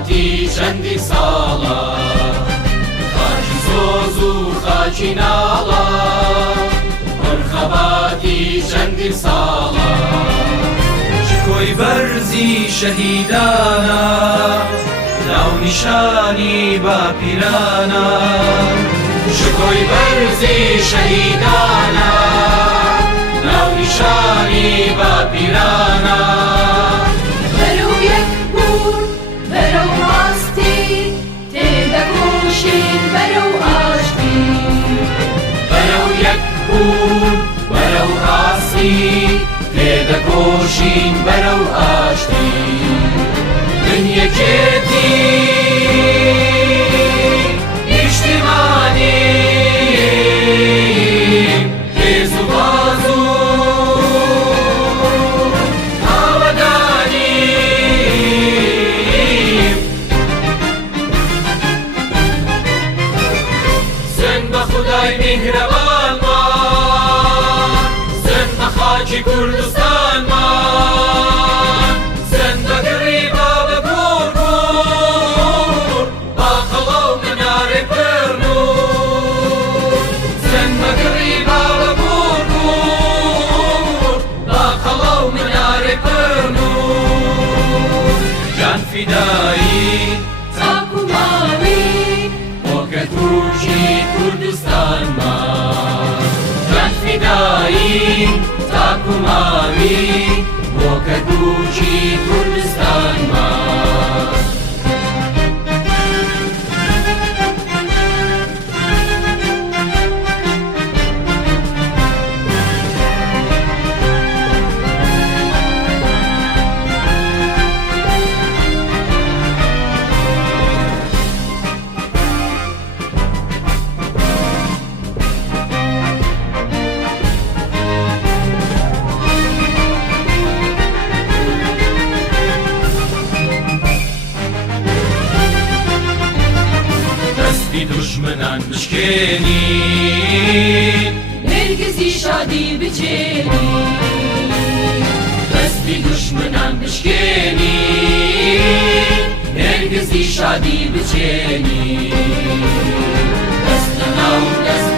خەباتی چەندی ساڵە خاکی سۆز و خاکی ناڵە خەباتی چەندی ساڵە شکۆی بەرزی شەهیدانە ناو نیشانی باپیرانە شکۆی بەرزی شەهیدانە ناو نیشانی باپیرانە بەرەو یەک بوون بەرەو ڕاستی تێدەکۆشین بەرەو ئاشتی بەرەو یەک بوون بەرەو ڕاستی تێدەکۆشین بەرەو ئاشتی دنیەکێتی نیشتیمانی هێز و باز و ئاوەدانیم زن بە خودای میهرەبانمان زن بە خاکی کوردستانمان زن بە گڕی بابە گوڕگوڕ با قەڵا و منارەی پڕنوور زن بە گڕی بابە گوڕگوڕ با قەڵا و منارەی پڕنوور جان فیدایی تاکو ماوی بۆکە تووشی کوردستانمان جان فیدایی تاکو ماوی بۆکە تووشی کوردستانمان دەستی دوژمنان بشکێنین نێرگەزی شادی بچێنین دەستی دوژمنان بشکێنین نێرگەزی شادی بچێنین دەست لەناو دەست